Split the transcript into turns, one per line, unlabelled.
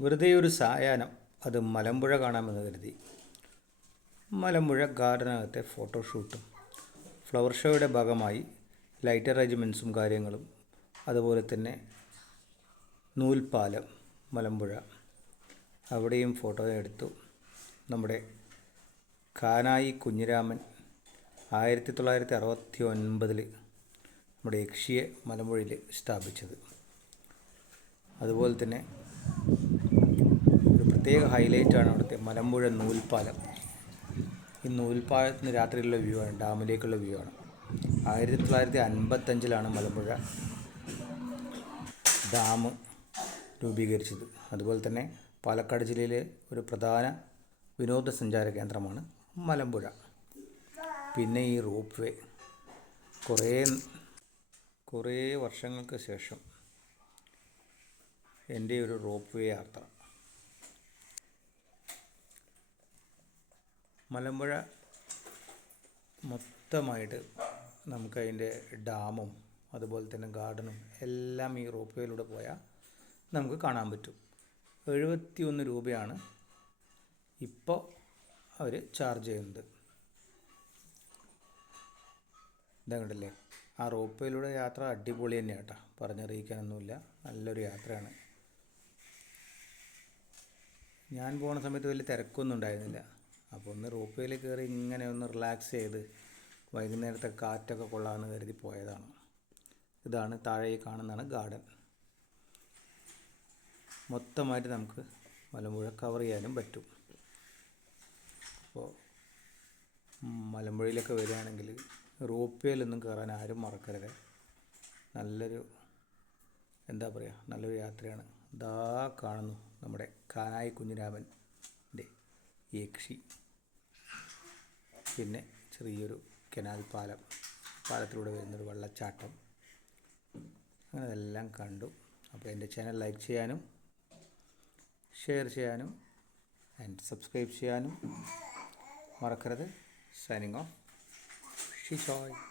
വെറുതെ ഒരു സായാഹ്നം അത് മലമ്പുഴ കാണാമെന്ന് കരുതി. മലമ്പുഴ ഗാർഡനകത്തെ ഫോട്ടോഷൂട്ടും ഫ്ലവർ ഷോയുടെ ഭാഗമായി ലൈറ്റ് അറേഞ്ച്മെൻസും കാര്യങ്ങളും അതുപോലെ തന്നെ നൂൽപ്പാലം മലമ്പുഴ. അവിടെയും ഫോട്ടോ എടുത്തു. നമ്മുടെ കാനായി കുഞ്ഞിരാമൻ ആയിരത്തി തൊള്ളായിരത്തി അറുപത്തി ഒൻപതിൽ നമ്മുടെ യക്ഷിയെ മലമ്പുഴയിൽ സ്ഥാപിച്ചത്. അതുപോലെ തന്നെ പ്രത്യേക ഹൈലൈറ്റാണ് അവിടുത്തെ മലമ്പുഴ നൂൽപ്പാലം. ഈ നൂൽപ്പാലത്തിന് രാത്രിയിലുള്ള വ്യൂ ആണ് ഡാമിലേക്കുള്ള വ്യൂ ആണ്. ആയിരത്തി തൊള്ളായിരത്തി അൻപത്തഞ്ചിലാണ് മലമ്പുഴ ഡാം രൂപീകരിച്ചത്. അതുപോലെ തന്നെ പാലക്കാട് ജില്ലയിലെ ഒരു പ്രധാന വിനോദസഞ്ചാര കേന്ദ്രമാണ് മലമ്പുഴ. പിന്നെ ഈ റോപ്പ് വേ കുറേ കുറേ വർഷങ്ങൾക്ക് ശേഷം എന്റെ ഒരു റോപ്പ് വേ യാത്ര. മലമ്പുഴ മൊത്തമായിട്ട് നമുക്കതിന്റെ ഡാമും അതുപോലെ തന്നെ ഗാർഡനും എല്ലാം ഈ റോപ്പ് വേയിലൂടെ പോയാൽ നമുക്ക് കാണാൻ പറ്റും. എഴുപത്തി ഒന്ന് രൂപയാണ് ഇപ്പോൾ അവർ ചാർജ് ചെയ്യുന്നത്. ഇതാ കണ്ടല്ലേ? ആ റോപ്പ് വേയിലൂടെ യാത്ര അടിപൊളി തന്നെയാണ് കേട്ടോ പറഞ്ഞറിയിക്കാനൊന്നുമില്ല. നല്ലൊരു യാത്രയാണ്. ഞാൻ പോണ സമയത്ത് വലിയ തിരക്കൊന്നും ഉണ്ടായിരുന്നില്ല. അപ്പോൾ ഒന്ന് റോപ്പ് വേയിൽ കയറി ഇങ്ങനെ ഒന്ന് റിലാക്സ് ചെയ്ത് വൈകുന്നേരത്തെ കാറ്റൊക്കെ കൊള്ളാമെന്ന് കരുതി പോയതാണ്. ഇതാണ് താഴെ കാണുന്നതാണ് ഗാർഡൻ മൊത്തമായിട്ട് നമുക്ക് മലമ്പുഴ കവർ ചെയ്യാനും പറ്റും. അപ്പോൾ മലമ്പുഴയിലൊക്കെ വരികയാണെങ്കിൽ റോപ്പ് വേയിലൊന്നും കയറാൻ ആരും മറക്കരുത്. നല്ലൊരു എന്താ പറയുക നല്ലൊരു യാത്രയാണ്. ദാ കാണുന്നു നമ്മുടെ കാനായി കുഞ്ഞിരാമന്റെ യക്ഷി. പിന്നെ ചെറിയൊരു കനാൽ പാലം പാലത്തിലൂടെ വരുന്നൊരു വെള്ളച്ചാട്ടം. അങ്ങനെ അതെല്ലാം കണ്ടു. അപ്പോൾ എന്റെ ചാനൽ ലൈക്ക് ചെയ്യാനും ഷെയർ ചെയ്യാനും ആൻഡ് സബ്സ്ക്രൈബ് ചെയ്യാനും മറക്കരുത്. Signing off ഷിഷോയ്